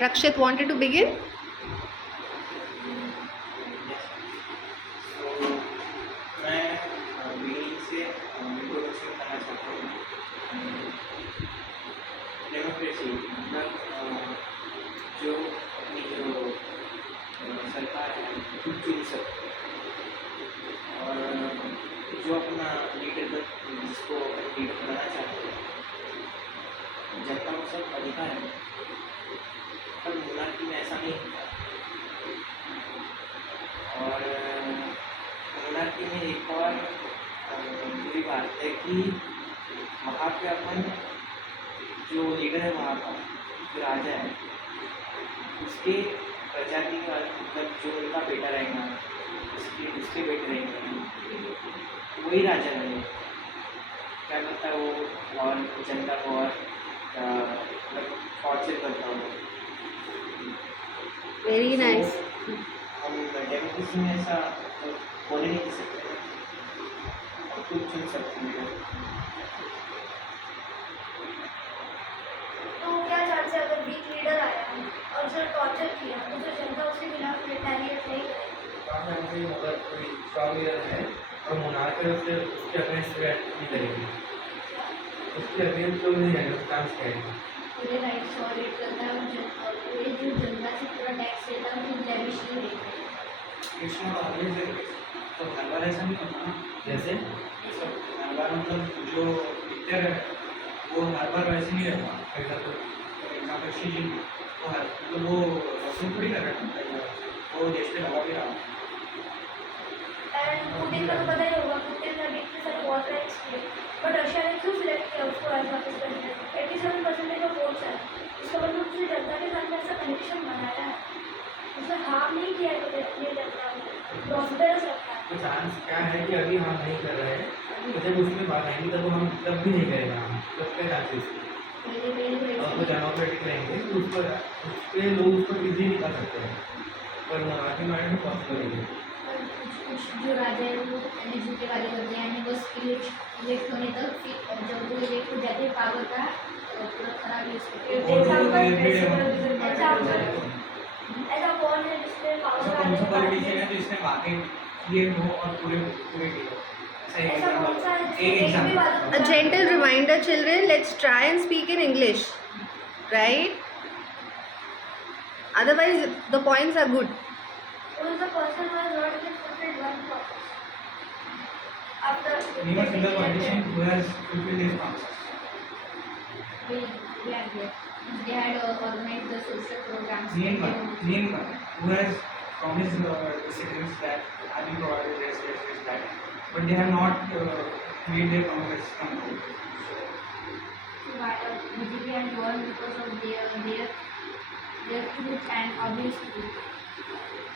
Rakshit wanted to begin. मैं beginning से introduction करना चाहता हूँ। डेमोक्रेसी मतलब जो अपनी जो सरकार है खुद चुन सकती है और जो अपना लीडर जिसको अपन लीडर बनाना चाहते हैं जनता को सब अधिकार है। पर मोनार्की में ऐसा नहीं होता और मोनार्की में एक और बुरी बात है कि वहाँ पे अपन जो लीडर है वहाँ का जो राजा है उसके प्रजाति का मतलब जो उनका बेटा रहेगा उसके बेटे रहेंगे वही राजा रहेगा। क्या करता है वो और जनता को और मतलब टॉर्चर करता हो। Very nice. हम डेमोक्रेसी में ऐसा बोले नहीं कर सकते और खुद चुन सकते हैं। तो क्या चांस है अगर वीक लीडर आया और उसे टॉर्चर किया तो जो जनता उसके खिलाफ रिटेलिएट नहीं करेगी? अगर कोई स्ट्रॉन्ग लीडर है और मोनार्क है उसके अगेंस्ट नहीं करेगी, उसके अगेंस्ट तो नहीं रहेगा, चांस करेगी पूरे राइट्स और रेट करता है और पूरे जो जनता से पूरा टैक्स लेता है उनको लेविश नहीं देता है। कृष्ण और आगे से तो हर बार ऐसा नहीं होता ना। जैसे हर बार मतलब जो लीडर है वो हर बार वैसे नहीं रहता। एग्जाम्पल शी जिनपिंग वो हर मतलब वो वसूल थोड़ी कर रहा है, वो देश पे लगा भी रहा। एंड पुतिन का तो पता ही होगा, पुतिन ने अभी इतने सारे वॉर क्राइम्स किए बट रशिया ने क्यों सिलेक्ट किया उसको as office president? 87% of votes है। इसका मतलब उसने जनता के साथ में ऐसा कनेक्शन बनाया है, उसने हार्म नहीं किया है कभी अपनी जनता को, प्रॉस्पेरस रखा है। तो चांस क्या है कि अभी हम नहीं कर रहे हैं, तो जब उसमें बात आएंगी तब हम तब भी नहीं करेंगे, हम तब क्या चांसेस और वो डेमोक्रेटिक रहेंगे तो उस पर लोग उस पर इजी नहीं कर सकते हैं, पर मोनार्की माइंड में पॉसिबल नहीं है। कुछ जो राजा है वो झूठे वाले करते हैं यानी बस इलेक्ट होने तक, फिर जब वो इलेक्ट हो जाते हैं पावर का पूरा खराब यूज करते हैं। ऐसा कौन है जिसने पावर कौन सा पॉलिटिशियन है जिसने वाकई किए हो और पूरे पूरे किए हो? ऐसा कौन सा है एक example. A gentle reminder, children, let's try and speak in English, right? Otherwise, the points are good. Who is the person who has not even fulfilled one purpose? After Name a single politician who has fulfilled his promises. we are there. They had organized the social programs. Name one who has promised the citizens that I will provide this, that, but they have not made their promises come true. BJP and won because of their truth and honesty,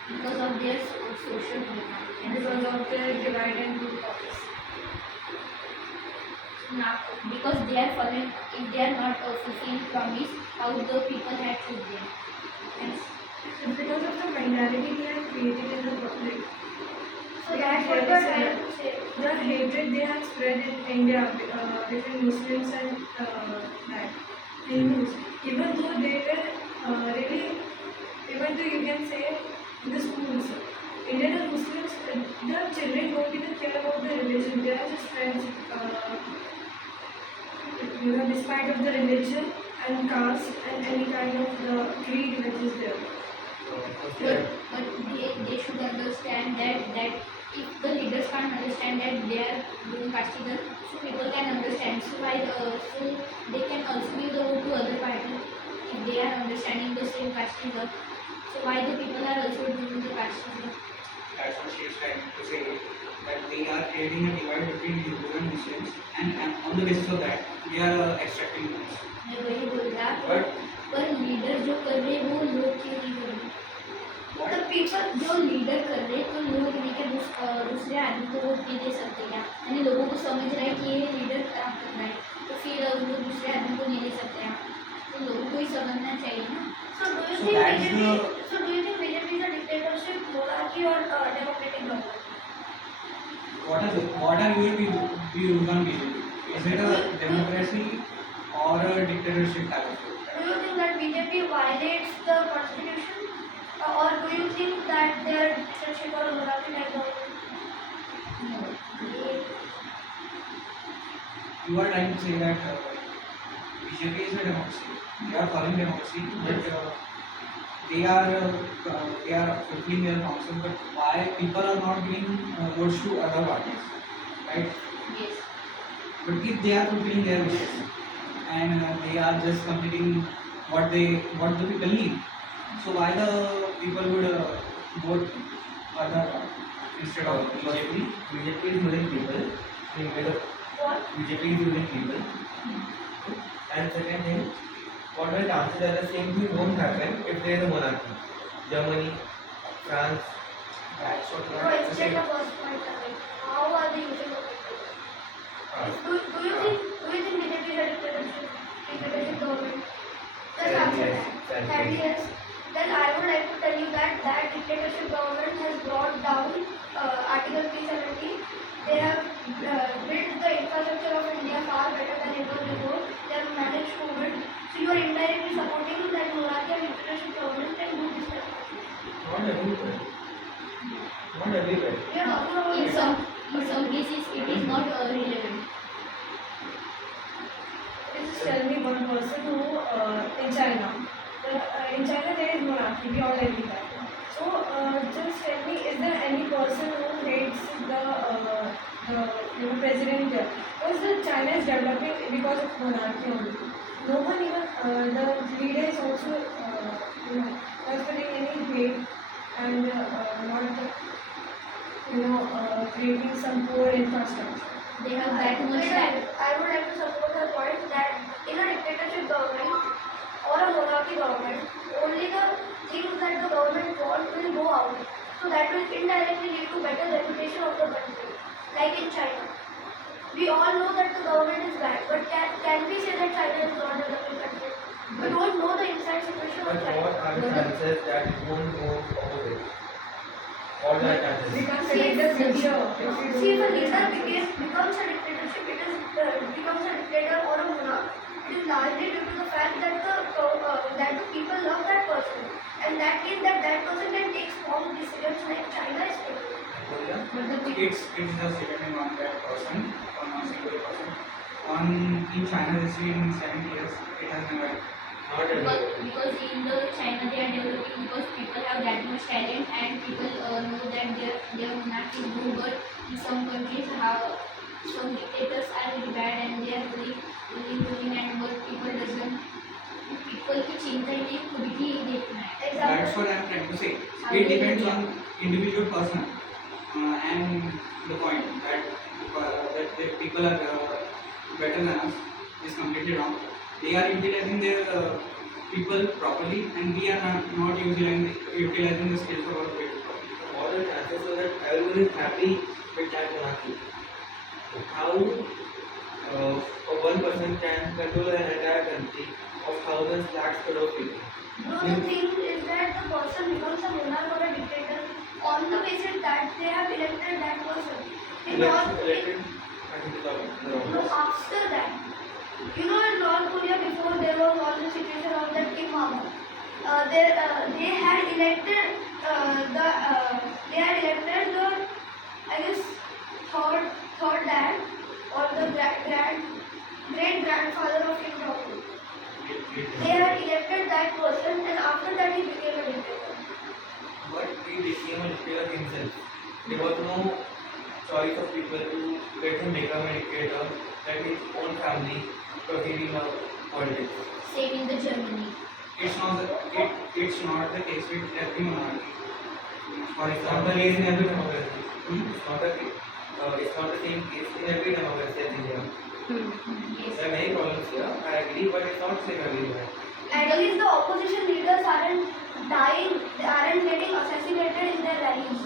because of their social program, and because of their divide and rule policy. Now, because they are following, if they are not fulfilling promise, how the people had choose them. And It's because of the minority they are created in the public. so that's what we are trying to say. The hatred they have spread in India between Muslims and Hindus. Even though they were really, even though you can say in the schools, Indian and Muslims, the children don't even care about the religion. They are just friends. Despite of the religion and caste and any kind of the creed which is there. But they should understand that if the leaders can't understand that they are doing casteism, so people can understand. So they can also give the vote to other party if they are understanding the same casteism. So why the people are also doing the casteism? That's what she is trying to say, that we are creating a divide between Hindus and Muslims, and on the basis of that, we are extracting votes. मैं वही बोल रहा But पर leader जो कर रहे हैं वो लोग क्यों नहीं कर रहे? तो पीपल जो लीडर कर रहे हैं तो लोग नहीं क्या दूसरे आदमी को वोट नहीं दे सकते क्या? यानी लोगों को समझ रहा है कि ये लीडर खराब कर रहा है तो फिर वो दूसरे आदमी को नहीं दे सकते हैं, तो लोगों को ही समझना चाहिए ना। So do you think BJP is a dictatorship, monarchy or democratic government? what are your views on BJP? Is it a democracy or a dictatorship type of thing? Do you think that BJP BJP violates the constitution, or do you think that they are dictatorship or monarchy like government? No. You are trying to say that BJP is a democracy. They are following democracy, but they are fulfilling their functions. But why people are not giving votes to other parties, right? Yes. But if they are fulfilling their wishes and they are just completing what the people need, so why the people would vote other instead of BJP? BJP is using people instead of What? BJP is using people. And second thing, what are the chances that the same thing won't happen if there is a monarchy? Germany, France. That's what we No, are trying to it's say. just a first point. How are they using the people? Do you think BJP is a dictatorship government? Just answer Yes, that. that And is. yes, then I would like to tell you that that dictatorship government has brought down Article 370. They have built the infrastructure of India far better than it was before. They have managed COVID. So you are indirectly supporting that monarchy and dictatorship government can do this type of thing. Not everywhere. Not everywhere. We are talking about In some cases, it is not relevant. Just tell me one person who in China. In China there is monarchy. We all agree that. So just tell me, is there any person who hates the president there? Because the China is developing because of monarchy only. No one even the leader is also not feeling any hate and not creating some poor infrastructure. They have that much land. I would like to support her point that in a dictatorship government or a monarchy government, only the things that the government wants will go out. So that will indirectly lead to better reputation of the country. Like in China. We all know that the government is bad, but can we say that China is not a developing country? We don't know the inside situation But of China. what are the chances that it won't go opposite? What are the chances? We can't predict the future. See, if a leader becomes a dictatorship, becomes a dictator or a monarch, it is largely due to the fact that the people love that person, and that means that person can take strong decisions like China is taking. But the people, It's just depending on that person, on a single person. In China history in 70 years, it has never. Not everywhere. because in the China they are developing because people have that much talent and people know that their monarchy is good, but in some countries have some dictators are very bad and they are ruling and but people doesn't people की चिंता ही नहीं खुद ही देखना है. That's what I'm trying to say. It depends on individual person and the point that the people are better than us is completely wrong. They are utilizing their people properly, and we are not utilizing the skills of our people properly. What are the chances so that everyone is happy with that monarchy? How one person can control an entire country of thousands, lakhs, crore people? No, the thing is that the person becomes a monarch or a dictator on the basis that they have elected that person. In Elected, North, I think the no, wrong. after that. You know, in North Korea, before there was all the situation of that Kim Mama, they had elected the I guess third dad or the great grandfather of Kim Jong Un. They had elected that person, and after that he became a dictator. But he became a dictator himself. There was no choice of people to let him become a dictator, that his own family proceeding in politics. Same in the Germany. It's not the case with every monarchy. For It's not the example, case in every democracy. It's not the same case in every democracy as India. Yes. There are many problems here, I agree, but it's not the same everywhere. At least the opposition leaders aren't dying, they aren't getting assassinated in their rallies.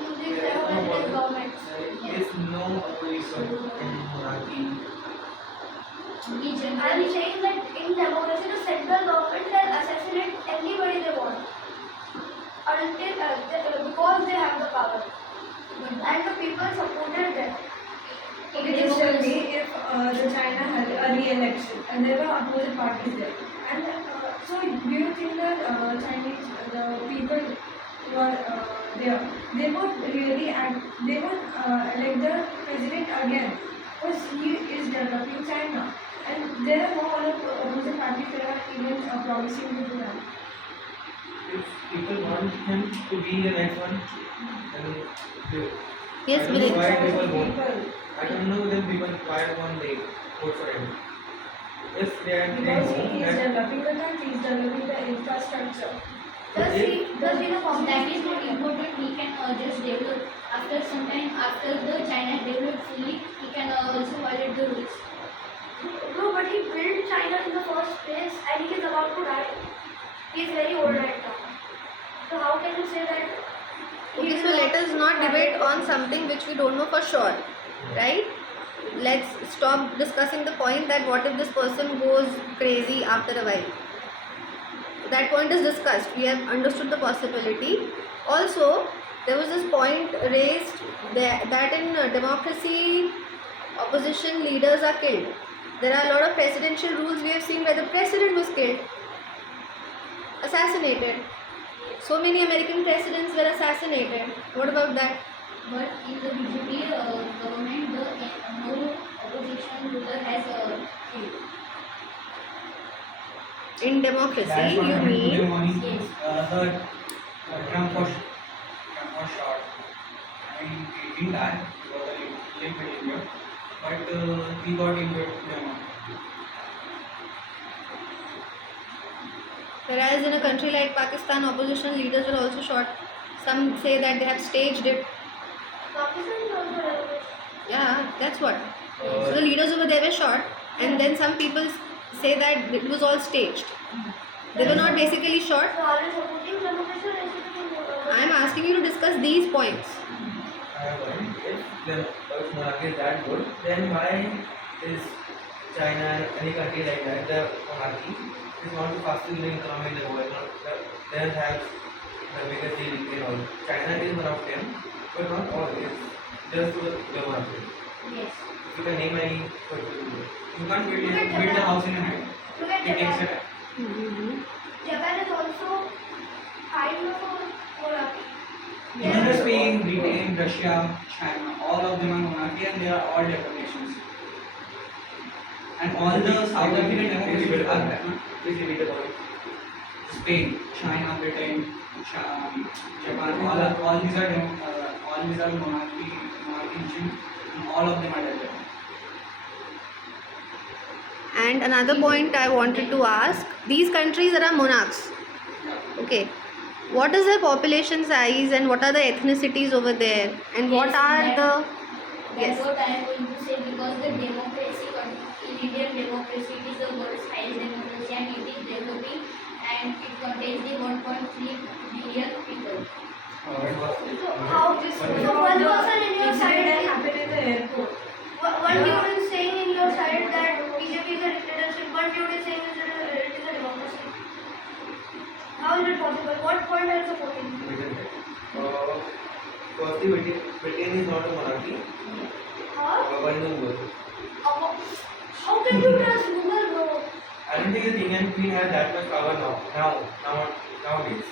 In these democratic governments. There is no opposition in monarchy. We I am generally saying that in democracy, the central government can assassinate anybody they want because they have the power, and the people supported them. Okay, just tell me if the China had a re-election and there were opposite parties there, and So do you think that Chinese, the people who are there, they would really act, they would elect the president again because he is developing China, and there are no other opposite parties that are even promising to do that. If people want him to be the next one, then they, Yes, I don't know Vinay. why people vote. People, I don't know then people why won't they vote for him. If they because know he is that developing the country, he is developing the infrastructure. Does if he, that is not important. He can just develop after some time, after the China developed fully, he can also violate the rules. No, but he built China in the first place and he is about to die. He is very old right now. So how can you say that? Okay, so let us not debate on something which we don't know for sure, right? Let's stop discussing the point that what if this person goes crazy after a while. That point is discussed. We have understood the possibility. Also, there was this point raised that in democracy, opposition leaders are killed. There are a lot of presidential rules we have seen where the president was killed, assassinated. So many American presidents were assassinated. What about that? But in the BJP government, no opposition ruler has killed. In democracy, That's what you happened today mean morning. Yes. Trump was shot. I mean, he didn't die. He got a little bit injured, but he got injured. whereas in a country like Pakistan, opposition leaders were also shot. Some say that they have staged it. Pakistan is also a revolution. Yeah, that's what. So the leaders over there were shot, and then some people say that it was all staged. They were not basically shot. So are you supporting democracy or I am asking you to discuss these points. I have one. If Monarchy is that good, then why is China and any country like that, the monarchy is not the fastest growing economy in the world, they don't have the biggest GDP and all. China is one of them, but not all. It's just the monarchy. Yes. If you can name any particular. You can't build Look at a Japan. house in a night. Look at It takes a Japan. time. Japan is also kind of a monarchy. Even the Spain, Britain, Russia, China, all of them are monarchy and they are all developed nations. And all the South African democracies are Please repeat the point. Spain, China, Britain, Japan, all these are monarchy nations, and all of them are developed. And another point I wanted to ask, these countries that are monarchs, okay, what is their population size and what are the ethnicities over there, and what Yes, are the That's yes what I am going to say, because the democracy in Indian democracy, it is the world's highest democracy and it is developing and it contains the 1.3 billion people. So how this? So So one the person in your incident side that is happened in the airport. one dude is saying in your side that BJP is a dictatorship. One dude is saying it is a democracy. How is it possible? What point are you supporting? Firstly, Britain is not a monarchy. Huh? One number. How can you trust Google, bro? I don't think the king and queen have that much power nowadays.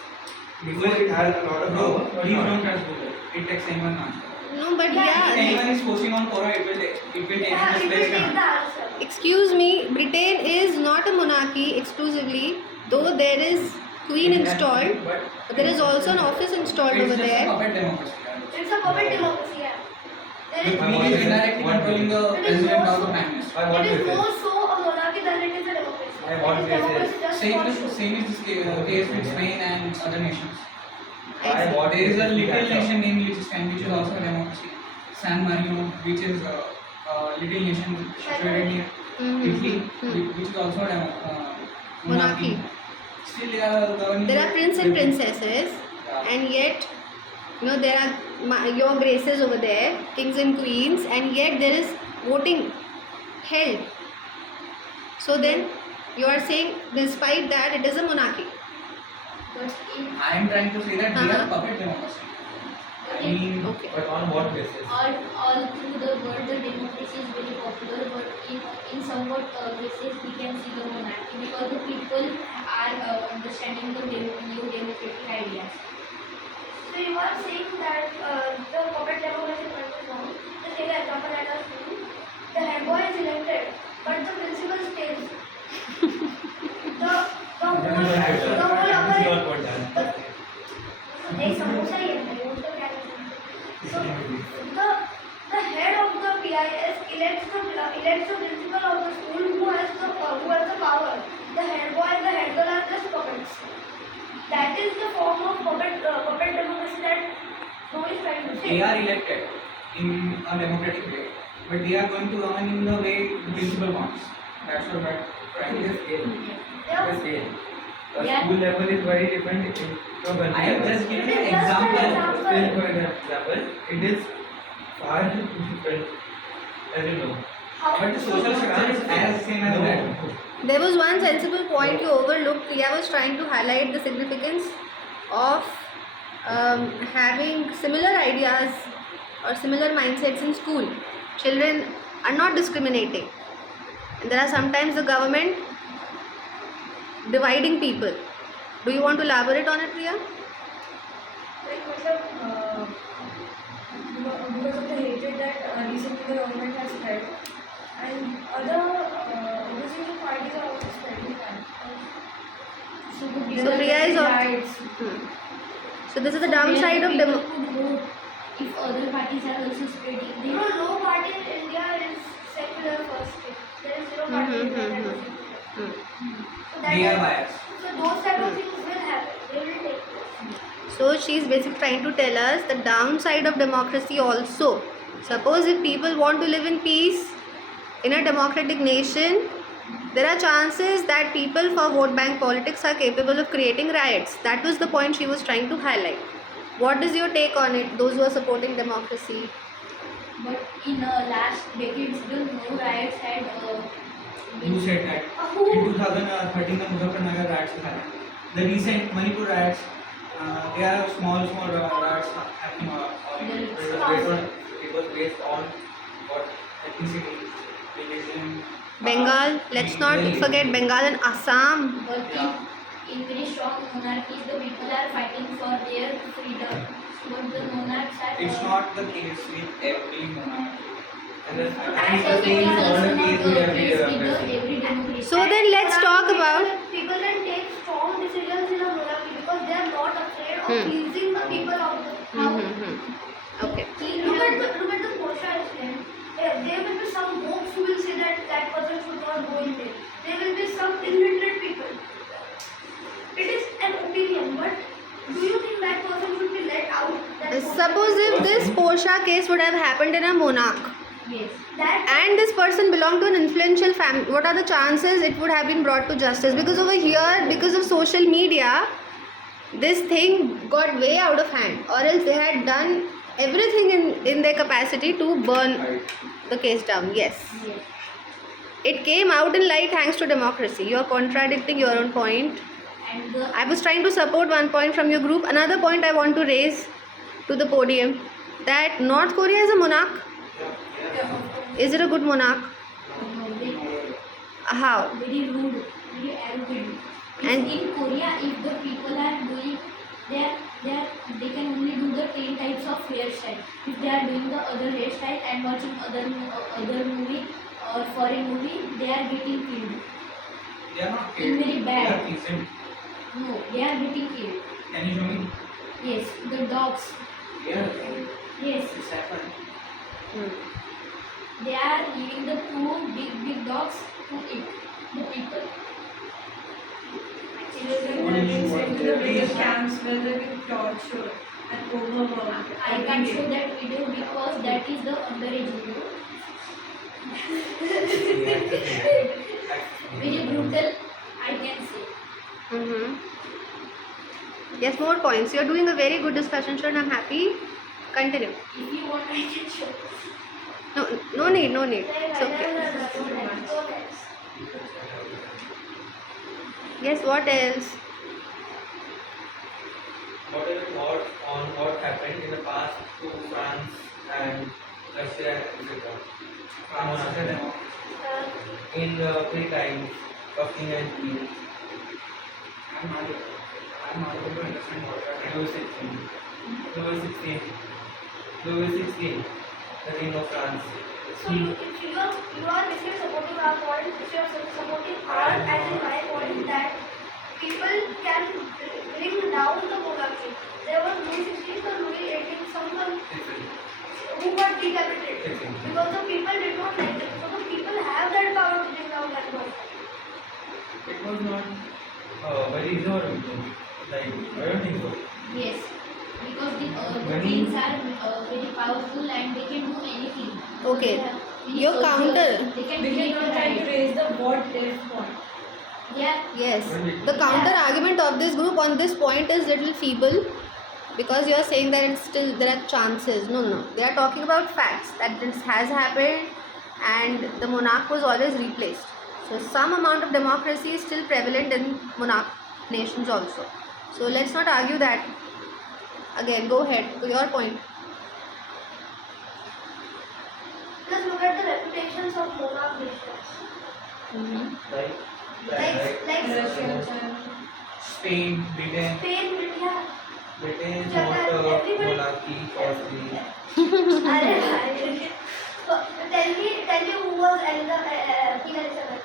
Before it had a lot of No, power, but please not. don't trust Google. It takes anyone answer. no but If yeah anyone is posting on Quora, it will take Yeah, this it will place take can the answer. answer. excuse me, Britain is not a monarchy exclusively, though there is queen installed, but there is also an office installed It's over just a there. puppet democracy. It's a puppet democracy, yeah. There The is, queen is indirectly controlling the It is president more or the so- prime minister. I want it is to more so a monarchy than it is a democracy. I want It is to say democracy just Same for is show. case with Spain and other nations. I want There is a little that's all. nation named Liechtenstein, which is also a democracy. San Marino, which is a little nation situated near Italy, which is also a monarchy. Monarchy. Still, they are governing. There are prince and princesses, Yeah. and yet there are your graces over there, kings and queens, and yet there is voting held. So then you are saying despite that it is a monarchy. But in I am trying to say that we are Uh-huh. puppet democracy. think Okay. But on what basis? all through the world the democracy is very popular, but in somewhat cases we can see the monarchy because the people are understanding the new democratic ideas. So you are saying that the puppet democracy is wrong. Just take an example at our school. The head boy is elected, but the principal stays. The whole Your of point, the एक समोसा ही है वो तो क्या कर सकते हैं. So the head of the PIS elects the principal of the school who has the power. The head boy and the head girl are just puppets. That is the form of puppet democracy that Roy is trying to say. They are elected in a democratic way, but they are going to govern in the way the principal wants. That's what we're trying to say. Yeah. The scale. The Yeah. school level is very different from the I have just given an It is just an example. example. Still, for example, it is far different, as you know. But the social structure is as same as that. There was one sensible point you overlooked. Priya was trying to highlight the significance of having similar ideas or similar mindsets in school. Children are not discriminating. And there are sometimes the government dividing people. Do you want to elaborate on it, Priya? Like because of the hatred that recently the government has spread, and other opposition parties are also spreading that. So the So people Priya is of. Riots. So this is the downside of people could vote if other parties are also spreading. You know, no party in India is secular first. There is zero party in India that is secular. So that They are biased. so those type of things will happen. They will take place. So she is basically trying to tell us the downside of democracy also. Suppose if people want to live in peace in a democratic nation, there are chances that people for vote bank politics are capable of creating riots. That was the point she was trying to highlight. What is your take on it, those who are supporting democracy? But in last decades, the no riots had You said that in 2013 the Muzaffarnagar riots happened. The recent Manipur riots, they are small riots happening all It was based on what ethnicity, religion. Bengal, let's not forget Bengal and Assam. but in very strong monarchies, the people are fighting for their freedom. But the monarchs are. It's not the case with every monarchy. And then And the same it's all also the not case the with every case with the president. every democracy. So then let's talk about. People can take strong decisions in a monarchy because they are not afraid of pleasing the people of the house. Okay. Look at the Porsche incident. There will be some folks who will say that person should not go in there. There will be some illiterate people. It is an opinion, but do you think that person should be let out? Suppose if this Porsche case would have happened in a monarch Yes. and this person belonged to an influential family, what are the chances it would have been brought to justice? Because over here, because of social media, this thing got way out of hand, or else they had done everything in their capacity to burn the case down. Yes. Yes. It came out in light thanks to democracy. You are contradicting your own point. And the I was trying to support one point from your group. Another point I want to raise to the podium, that North Korea is a monarch. Is it a good monarch? How? very rude, very arrogant. And- In Korea, if the people are doing, they can only do the 10 types of hairstyle. If they are doing the other hairstyle and watching other movie or foreign movie, they are getting killed. They are not In killed. very They bad. are decent. No, they are getting killed. Can you show me? Yes, the dogs. Yeah, Yes, it's happened. they are leaving the two big dogs to eat the people. Children have been sent to the various camps where they will torture and overwork. I can't show that video because that is the underage video. Very brutal, I can say. Yes, more points. You are doing a very good discussion, Sharon. I'm happy. Continue. If you want, I can show. No need. It's okay. Yes, what else? What are your thoughts on what happened went in the past to France and Russia, etc. Monarchy in pre times of king and queen. I'm not able to understand what you are trying Louis to say. XVI. Louis XVI, the king of France. So if you are basically supporting our point, if you are supporting our as in my point that people can bring down the monarchy. There was Louis 16 or Louis 18, someone who got decapitated because the people did not like them. So the people have that power to bring down that monarchy. It was not very easy or like, I don't think so. Yes, because the When kings are very powerful and they can do anything. Okay. They have many Your soldiers, counter. They can We kill cannot try to raise the what if point. Yeah. Yes. The counter argument of this group on this point is little feeble because you are saying that it's still there are chances. No. They are talking about facts that this has happened and the monarch was always replaced. So some amount of democracy is still prevalent in monarch nations also. So let's not argue that. Again, go ahead to your point. Just look at the reputations of monarch nations. Like, Like Russia, China. Spain, Britain. Spain, India. Britain is Japan, not a everybody- monarchy, firstly. So, tell me who was Queen Elizabeth?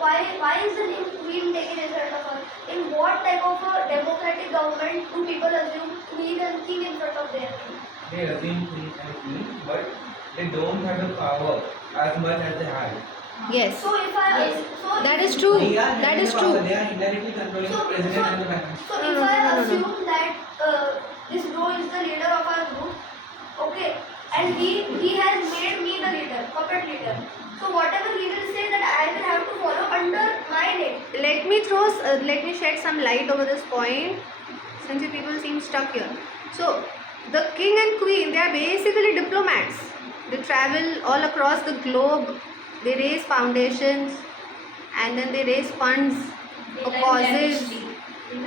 Why is the name Queen taken in front of her? In what type of a democratic government do people assume Queen and King in front of their king? They assume king and queen, but they don't have the power as much as they had. Yes. So if I Yes. so That is true. They are That having is the power. true. They are indirectly controlling the president and the prime minister. So No, if no, I no, no, no. assume that this bro is the leader of our group, okay, and he has made me the leader, puppet leader. So whatever he will say that I will have to follow under my name. Let me shed some light over this point since you people seem stuck here. So the king and queen, they are basically diplomats. They travel all across the globe. They raise foundations and then they raise funds for live causes. lavishly.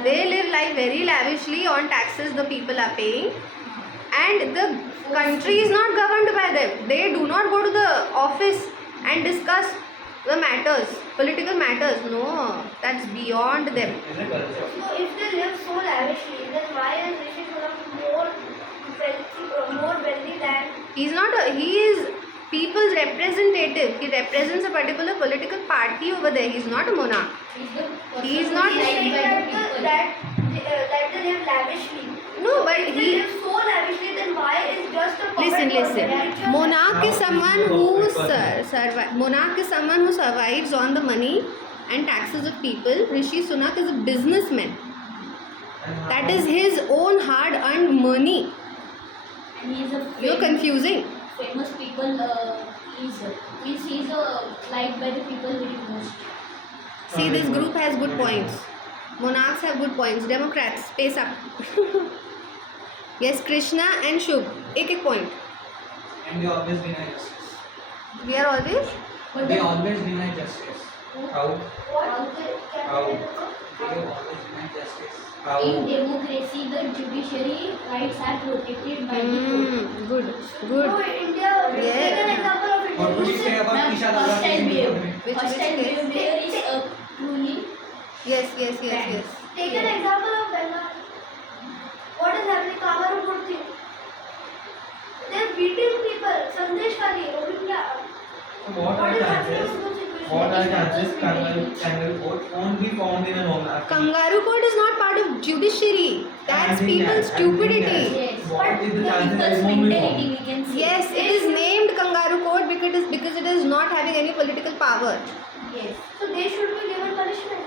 They live life very lavishly on taxes the people are paying, and the country is not governed by them. They do not go to the office and discuss the matters, political matters. No, that's beyond them. It's a culture. So if they live so lavishly, then why is Rishi Sunak more wealthy than? He is people's representative. He represents a particular political party over there. He's not a monarch. He is not- He's liked saying by the that people. that they live lavishly. No, but If they he. live so lavishly, then why is just a puppet Listen. person? Monarch is someone who Monarch is someone who survives on the money and taxes of people. Rishi Sunak is a businessman. And That is his own hard-earned money. And he is a You're confusing. famous people. He is liked by the people very most. See, this group has good points. Monarchs have good points. Democrats, pace up. Yes, Krishna and Shubh. Ek point. And they always deny justice. We are always. They always deny justice. how What? How? They always deny justice. how In democracy, the judiciary rights are protected by the court. Good. No, India. Yeah. Take an example of India. What would you say about The Isha hostile behavior. Which Hostile case? behavior is truly Yes. Take an example of Bengal. What is happening? Kamaru Murthy. They are beating people. Sandesh Kari, Rohingya. So what are What the is happening chances? in those situations? What are the chances kangaroo court won't be found in a monarchy? Kangaroo court is not part of judiciary. That's I think people's that- I think stupidity. that- Yes. What is the chances that people's it won't be mentality found? we can see. Yes, it is named Kangaroo court because it is not having any political power. Yes. So they should be given punishment.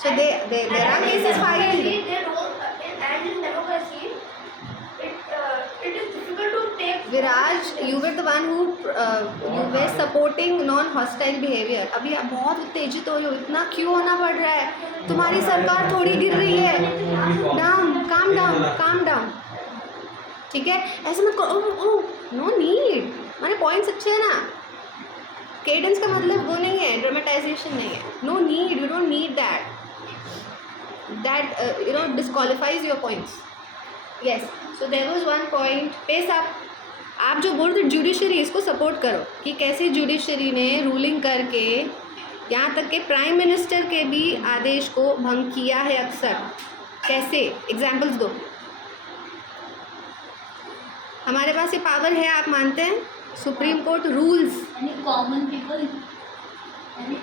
So there are cases filed. They don't, and in democracy, it is difficult to take. Viraj you were the one who you were supporting non hostile behaviour. अभी आप बहुत उत्तेजित हो रहे हो. इतना क्यों होना पड़ रहा है? तुम्हारी सरकार थोड़ी गिर रही है. Calm down. ठीक है, ऐसे मत करो. No need. मैंने पॉइंट्स अच्छे हैं ना. केडेंस का मतलब वो नहीं है, ड्रामेटाइजेशन नहीं है. No need, you don't need that. That disqualifies your points. Yes. So there was one point. Pace up. आप जो बोल रहे हो जुडिशरी, इसको सपोर्ट करो कि कैसे जुडिशरी ने रूलिंग करके यहाँ तक के प्राइम मिनिस्टर के भी आदेश को भंग किया है अक्सर. कैसे? एग्जाम्पल्स दो. हमारे पास ये पावर है, आप मानते हैं? Supreme court rules. यानी कॉमन पीपल यानी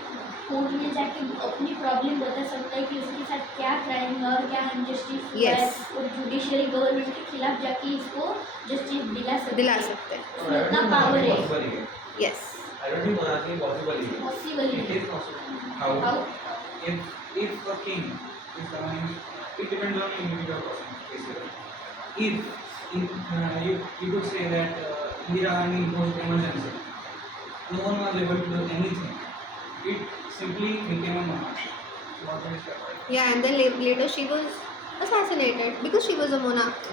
कोर्ट में जाके अपनी प्रॉब्लम बता सकता है कि उसके साथ क्या क्राइम है और क्या अनजस्टिस हुआ है, Yes. और जुडिशरी गवर्नमेंट के खिलाफ जाके इसको जस्टिस दिला सकते हैं. सकते हैं. उसमें इतना पावर है. Yes. I don't think monarchy is possible here. Possible It है. is possible. How? How? If a king is someone, it depends on the individual person. Basically. If you could say that Indira Gandhi imposed emergency, no one was able to do anything. It simply became a monarchy. What is that? Yeah, and then later she was assassinated because she was a monarch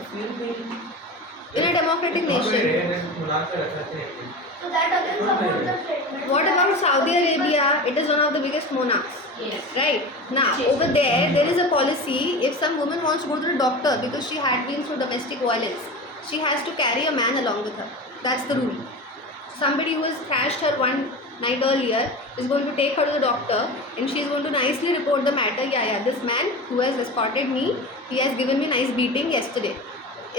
in a democratic It's not very nation. rare that monarchs are assassinated. So that again It's not supports very the rare. statement. What about Saudi Arabia? It is one of the biggest monarchs. Yes. Right. Now, Yes. over there is a policy. If some woman wants to go to the doctor because she had been through domestic violence, she has to carry a man along with her. That's the rule. Somebody who has thrashed her one night earlier is going to take her to the doctor, and she is going to nicely report the matter. Yeah, this man who has escorted me, he has given me nice beating yesterday.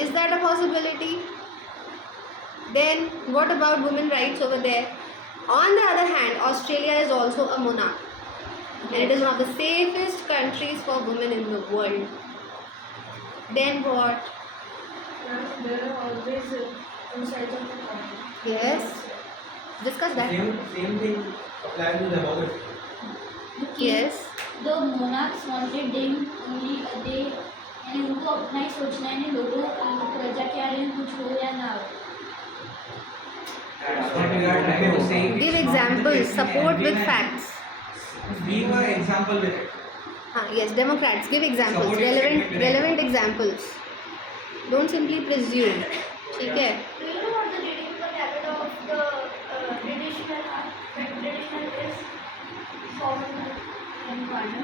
Is that a possibility? Then what about women rights over there? On the other hand, Australia is also a monarch, and it is one of the safest countries for women in the world. Then what? There are always two sides of the coin. Yes. Discuss that. Same thing applies to democracy. The king, Yes. the monarchs wanted them only they यानी उनको अपना ही सोचना है, लोगों प्रजा के बारे में कुछ हो या ना हो. That's what we are trying to say. Give It's not the examples. case in Support with everywhere. facts. Give an example with it. Yes, Democrats. Give examples. Support your statement with Relevant examples. Don't simply presume. ठीक है? Do you know what the GDP per capita of the British men are? British men is common. And partner.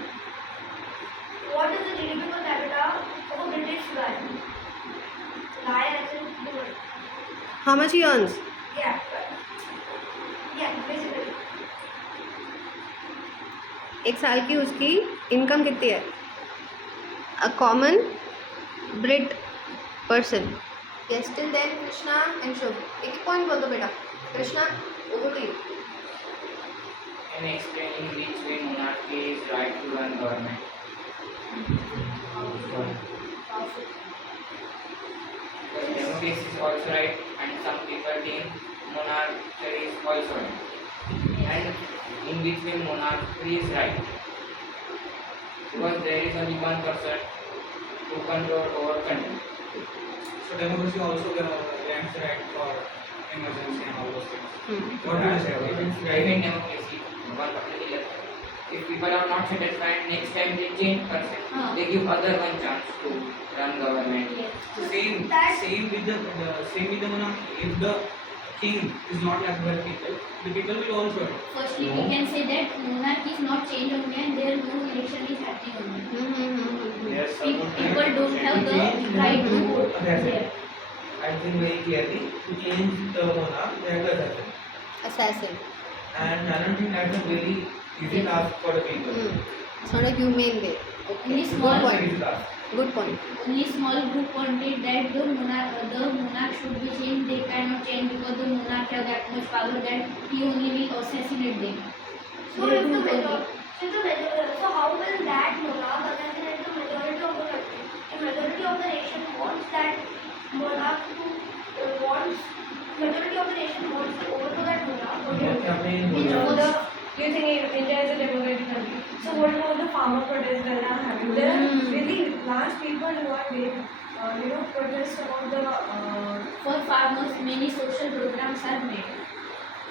What is the GDP per capita of a British guy? Guy as in woman. How much he earns? Yeah. Yeah, basically. एक साल की उसकी income कितनी है? A common Brit person. Yes, till then Krishna and Shubh. एक point बोल दो बेटा. Krishna, over to you. Can you explain in which way monarchy is right to run government? Because democracy is also right, and some people think monarchy is also right. And in which way monarchy is right? Because there is only one person who control over country. So democracy also grants the right for emergency and all those things. What do you say about It it? is right in democracy. One particular. If people are not satisfied, next time they change person. They give other one chance to run government. Yes. Same with the monarchy. If the king is not liked by the people will also. Firstly, we can say that monarchy is not changed only, and there no election is happening only. Yes, People don't have the right to vote there. I think very clearly to change the monarch, they have to assassin. Assassin. And I don't think that's a very easy task for the people. It's not a humane way. Only It's small not a point. easy task. Good point. Only small group wanted that the monarch should be changed. They cannot change because the monarch have that much power that he only will assassinate them. So They if the don't majority, want so how will that monarch assassinate the majority of the country? The majority of the nation wants that monarch to wants majority of the nation wants to overthrow that monarch. What do you Okay, think? I mean, So do you think India is a democratic country? So what about the farmer protests that are happening? There are really large people who are doing, protest about the for farmers, many social programs are made.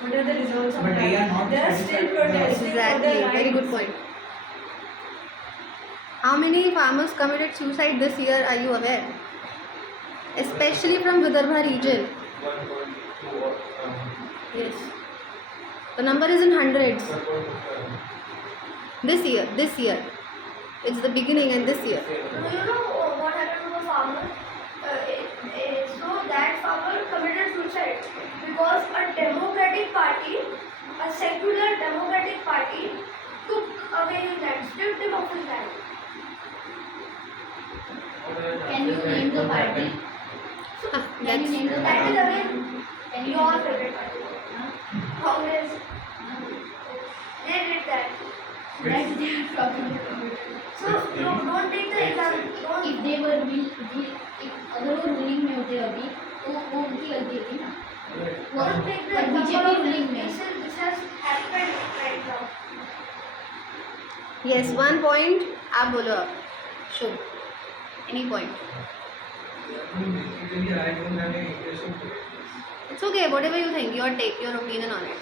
what are the results of But that? they are not They are satisfied still with the- protesting for Exactly. their rights. Very good point. How many farmers committed suicide this year? Are you aware? Especially from Vidarbha region. 1.2 Yes. The number is in hundreds. 1.2. This year. It's the beginning and this year. Do you know what happened to the farmer? a secular democratic party took away his land, stripped him of his land. Can you name the party? Can you name the That is party? again Can you your name the favorite party. Congress. They did that. That's their problem. So don't take the example. Don't. If they were if अगर वो ruling में होते अभी तो वो उनकी गलती थी ना. Don't take the But example BJP of ruling में. this has happened right now. Yes, one point. आप बोलो अब. शुभ. Any point. Basically, I don't have any interest in politics. It's okay. Whatever you think, your take, your opinion on it.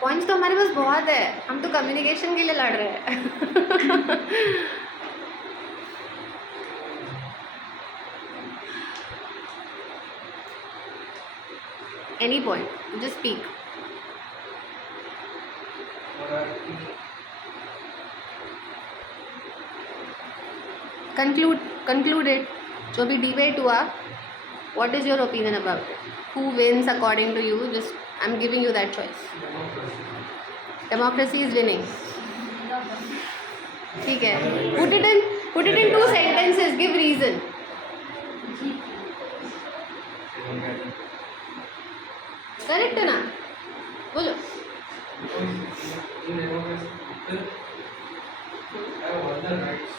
Points तो हमारे पास बहुत है. हम तो कम्युनिकेशन के लिए लड़ रहे हैं. Any point. Just speak. Monarchy, Conclude it. जो भी debate हुआ, what is your opinion about it? Who wins according to you? Just I'm giving you that choice. democracy. Democracy is winning. ठीक है. Put it in 2 sentences. Give reason. Correct है ना? बोलो. Because in democracy, people have all the rights.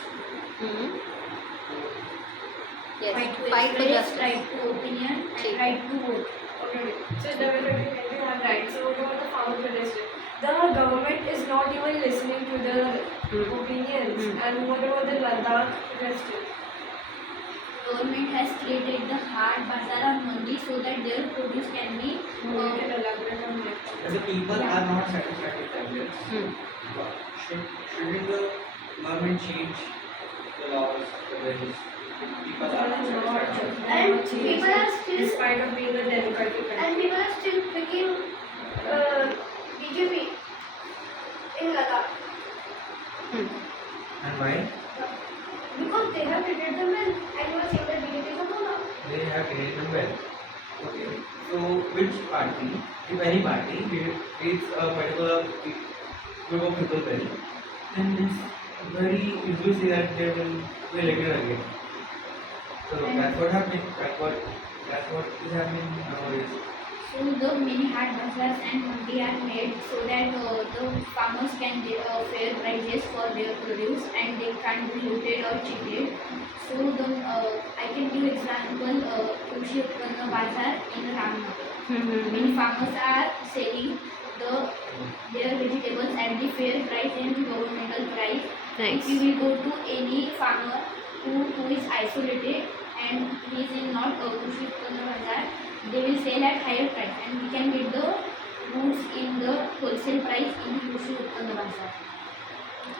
Yes. Right to Fight for express, justice. right to opinion, ठीक. and right to vote. Okay. So developing country have rights. So what about the farmer protest? The government is not even listening to the opinions. And what about the Ladakh protest? Government has created the hard bazaar and mandi so that their produce can be You can elaborate on that. But the people are not satisfied with them. Hmm. Shouldn't the government change the laws, the bills? People are not satisfied. And people are still Despite of being a democratic country. and people are still picking BJP in Ladakh And why? because they have treated them well, and you are saying that BJP is a no. They have created them well. Okay. So which party, if any party, creates a particular group of people well, then it's very easy to say that they will be elected again. So that's what happened. That's what is happening nowadays. so the mini hard bazaars and mandi are made so that the farmers can get fair prices for their produce and they can't be looted or cheated. So I can give example Krishi Utpanna Bazar in Ramnagar. Many farmers are selling their vegetables at the fair price and governmental price. Nice. If you will go to any farmer who is isolated and he is in not Krishi Utpanna Bazar, they will sell at higher price and we can get the goods in the wholesale price in Krishi Utpanna Bazar.